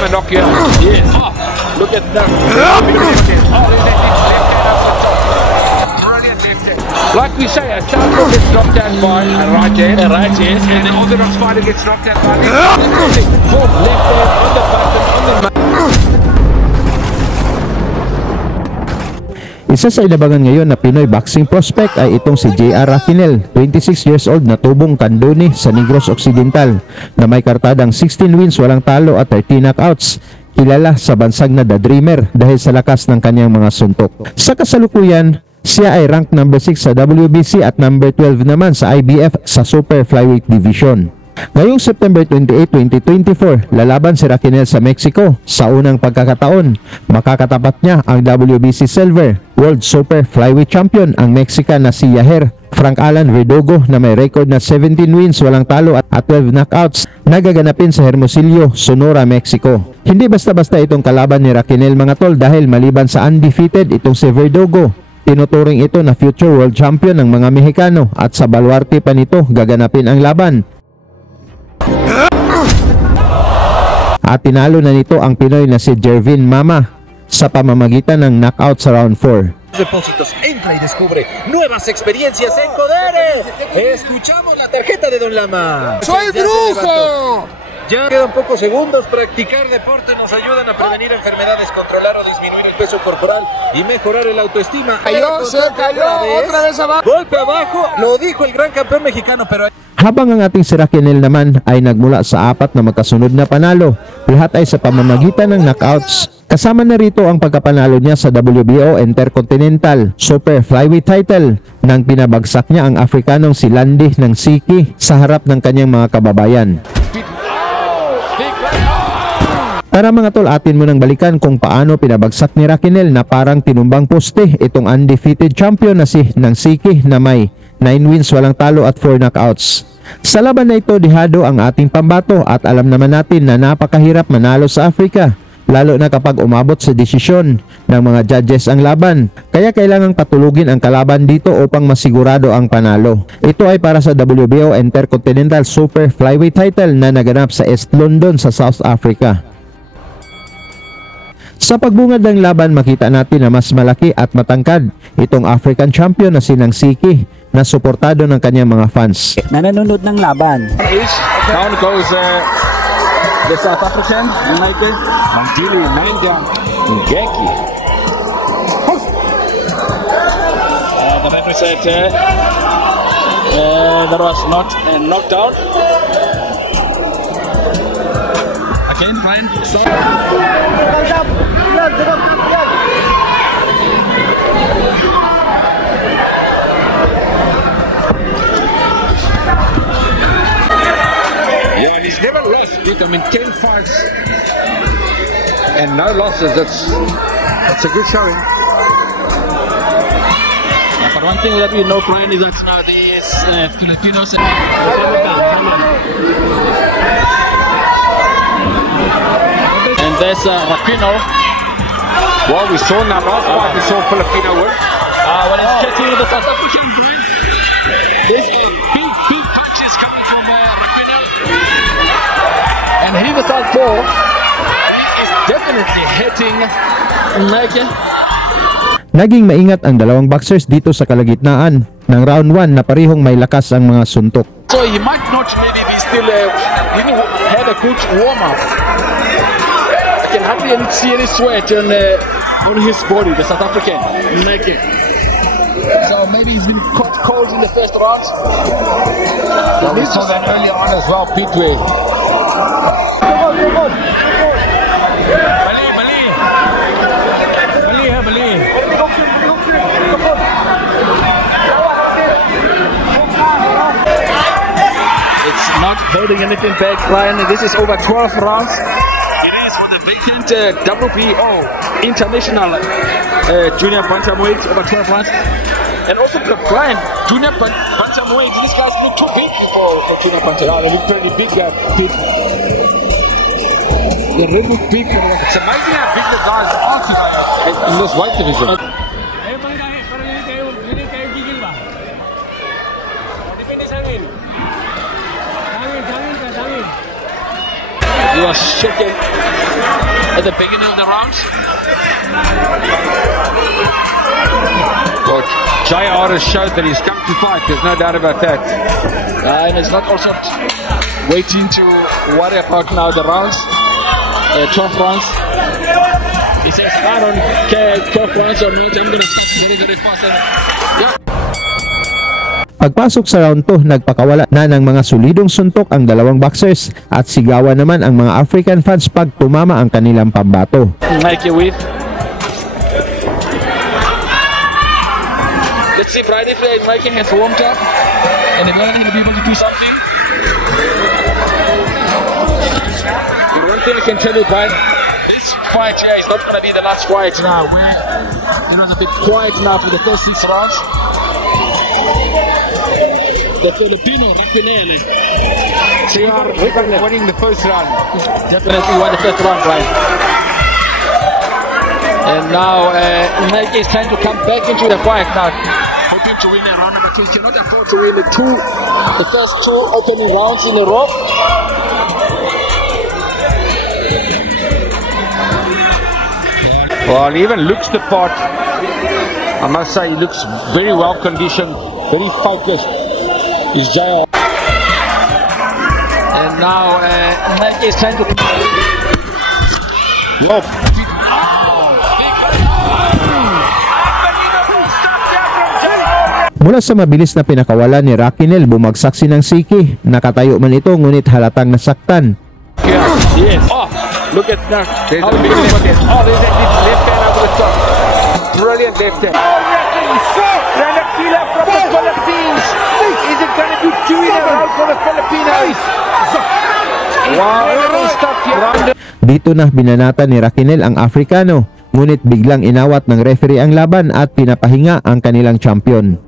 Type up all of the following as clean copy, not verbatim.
come and knock you out. Yes. Oh, look at that. Like we say, a Southpaw gets knocked down by a right hand. A right hand. And an orthodox fighter gets knocked down by a left hand. Both left hand on the button, on the Isa sa inabangan ngayon na Pinoy boxing prospect ay itong si J.R. Raquinel, 26 years old na tubong Candoni sa Negros Occidental, na may kartadang 16 wins, walang talo at 13 knockouts. Kilala sa bansag na The Dreamer dahil sa lakas ng kanyang mga suntok. Sa kasalukuyan, siya ay rank number 6 sa WBC at number 12 naman sa IBF sa Super Flyweight Division. Ngayong September 28, 2024, lalaban si Raquinel sa Mexico. Sa unang pagkakataon, makakatapat niya ang WBC Silver World Super Flyweight Champion, ang Mexican na si Yair Frank Alan Verdugo, na may record na 17 wins, walang talo at 12 knockouts, nagaganapin sa Hermosillo, Sonora, Mexico. Hindi basta-basta itong kalaban ni Raquinel, mga tol, dahil maliban sa undefeated itong si Verdugo, tinuturing ito na future world champion ng mga Mexicano, at sa baluarte pa nito gaganapin ang laban. At tinalo na nito ang Pinoy na si Jervin Mama sa pamamagitan ng knockout sa round 4. Depósitos, entra y descubre nuevas experiencias en Codere. Escuchamos la tarjeta de Don Lama. ¡Soy brujo! Ya quedan pocos segundos. Practicar deporte nos ayudan a prevenir enfermedades, controlar o disminuir el peso corporal y mejorar el autoestima. Se cayó otra vez abajo. Golpe abajo, lo dijo el gran campeón mexicano, pero Habang ang ating si Raquinel naman ay nagmula sa 4 na magkasunod na panalo, lahat ay sa pamamagitan ng knockouts. Kasama na rito ang pagkapanalo niya sa WBO Intercontinental Super Flyweight title nang pinabagsak niya ang Afrikanong si Landy ng Siki sa harap ng kanyang mga kababayan. Tara mga tol, atin mo nang balikan kung paano pinabagsak ni Raquinel na parang tinumbang poste itong undefeated champion na si ng Siki na may 9 wins, walang talo at 4 knockouts. Sa laban na ito, dihado ang ating pambato at alam naman natin na napakahirap manalo sa Africa, lalo na kapag umabot sa desisyon ng mga judges ang laban. Kaya kailangang patulugin ang kalaban dito upang masigurado ang panalo. Ito ay para sa WBO Intercontinental Super Flyweight title na naganap sa East London sa South Africa. Sa pagbungad ng laban, makita natin na mas malaki at matangkad itong African champion na si Nang Siki, na suportado ng kanyang mga fans. Na nanonood ng laban. down goes the South African, Mandili, Nanda, Ngeki. The referee said that was not knocked out. Again, fine. Yeah, and he's never lost. I mean, 10 fights and no losses. That's a good showing. But one thing that we know, Brian, is that these Filipinos. And there's Rapino. Well, we saw now last fight, we saw Filipino work. When he's catching with the South African, there's big punches coming from Rapino. And he, the Southpaw, is definitely hitting Nike. Naging maingat ang dalawang boxers dito sa kalagitnaan ng round 1 na parehong may lakas ang mga suntok. So he might not really be still didn't have a good warm-up. I can hardly see any sweat on his body, the South African. Nike. So maybe he's been caught cold in the first round. Well, we saw that earlier on as well, Pitway. It's not holding anything back, Brian. This is over 12 rounds. It is for the vacant WBO International Junior Bantamweight, over 12 rounds. And also for Brian, Junior Bantamweight, these guys look too big for Junior Bantamweight. They look pretty big. They really look big. It's amazing how big the guys are in this weight division. You are shaking. at the beginning of the rounds. Well, JR has showed that he's come to fight, there's no doubt about that. And it's not also waiting to worry about now the rounds, 12 rounds. He says, I don't care 12 rounds or not, I'm going to start very fast. Yeah. Pagpasok sa round 2, nagpakawala na ng mga solidong suntok ang dalawang boxers at sigawan naman ang mga African fans pag tumama ang kanilang pambato. Make it with. Let's see Brian if they're making it warmed up and they're going to be able to do something. The one thing I can tell you, Brian, this fight here is not going to be the last fight now. It was a bit quiet now for the first 6 rounds. The Filipino Raquinel winning the first round. Definitely won the first round, right? And now Nike is trying to come back into the fight now, hoping to win a round, but he cannot afford to win the first 2 opening rounds in a row. Well, he even looks the part. I must say, he looks very well conditioned, very focused. Is JR. And now Nike is trying to. Whoa. Mula sa mabilis na pinakawalan ni Raquinel, bumagsak si ng Siki. Nakatayo man ito ngunit halatang nasaktan. Yes. Oh, look at that. How big is it? Oh, there's that left hand over the top. Brilliant left hand. Ranakila from the Philippines. Is it going to be 2 in a row for the Filipinos? Wow, stop here. Dito na binanata ni Raquinel ang Afrikano, ngunit biglang inawat ng referee ang laban at pinapahinga ang kanilang champion.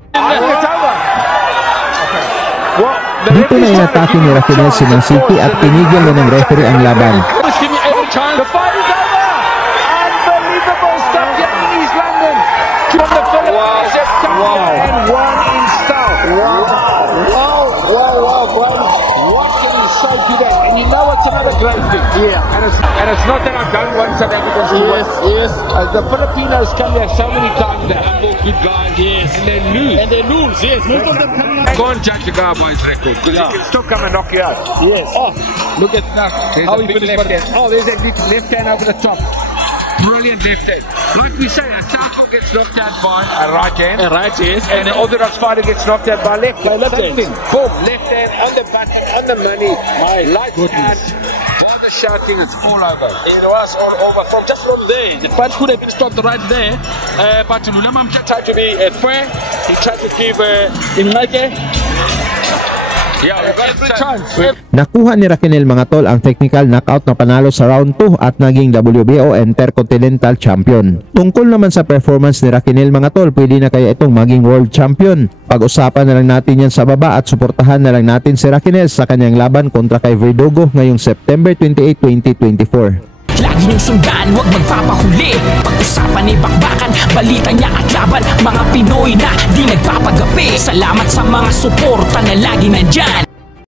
Dito na inatake ni Raquinel si ng City at pinigil na ng referee ang laban. The fight is over. Unbelievable stuff here in East London. From the Philippines, just come and won in style. Wow, Brian. What can you say to that? And you know what's another great thing? Yeah. And it's not that I don't want South Africans to win. Yes. The Filipinos come here so many times. They're humble, good guys. Yes. And they lose. Yes. Most of them come out. Go and judge the guy by his record. Because he can still come and knock you out. Yes. Oh, look at that. How he finished left hand. Oh, there's that big left hand over the top. Brilliant left hand. Like we say, a southpaw gets knocked out by a right hand. A right, yes. And an orthodox fighter gets knocked out by left hand. Same thing. Boom. Left hand on the button, on the money. Lights out. While the shouting, it's all over. It was all over. Just from there. The fight could have been stopped right there. But Lulamam tried to be fair. He tried to give Imnake. Yeah, every chance. Nakuha ni Raquinel mga tol ang technical knockout na panalo sa round 2 at naging WBO Intercontinental Champion. Tungkol naman sa performance ni Raquinel mga tol, pwede na kaya itong maging World Champion? Pag-usapan na lang natin yan sa baba at suportahan na lang natin si Raquinel sa kanyang laban kontra kay Verdugo ngayong September 28, 2024. Lagi niyong sundan, huwag magpapahuli. Pag-usapan ay bakbakan, balita niya at laban. Mga Pinoy na di nagpapagapi. Salamat sa mga suporta na lagi nandyan.